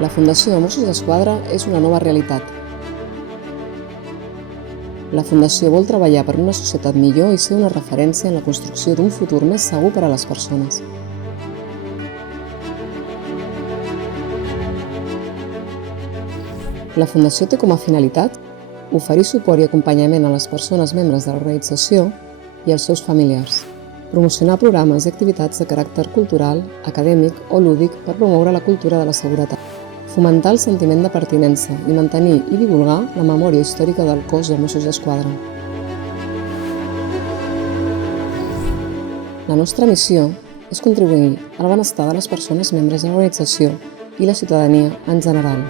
La Fundació de Mossos d'Esquadra és una nova realitat. La Fundació vol treballar per una societat millor i ser una referència en la construcció d'un futur més segur per a les persones. La Fundació té com a finalitat oferir suport i acompanyament a les persones membres de l'organització i als seus familiars, promocionar programes i activitats de caràcter cultural, acadèmic o lúdic per promoure la cultura de la seguretat, fomentar el sentiment de pertinença i mantenir i divulgar la memòria històrica del cos de Mossos d'Esquadra. La nostra missió és contribuir al benestar de les persones membres de l'organització i la ciutadania en general.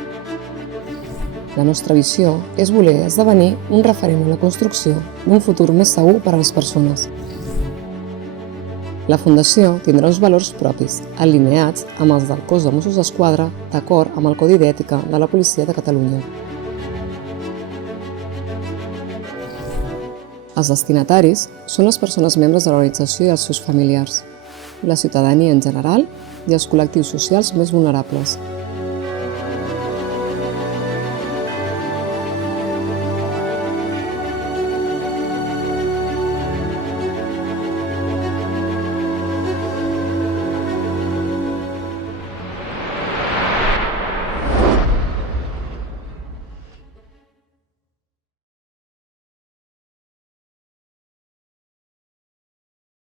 La nostra visió és voler esdevenir un referent en la construcció d'un futur més segur per a les persones. La Fundació tindrà uns valors propis, alineats amb els del cos de Mossos d'Esquadra, d'acord amb el Codi d'Ètica de la Policia de Catalunya. Els destinataris són les persones membres de l'organització i els seus familiars, la ciutadania en general i els col·lectius socials més vulnerables.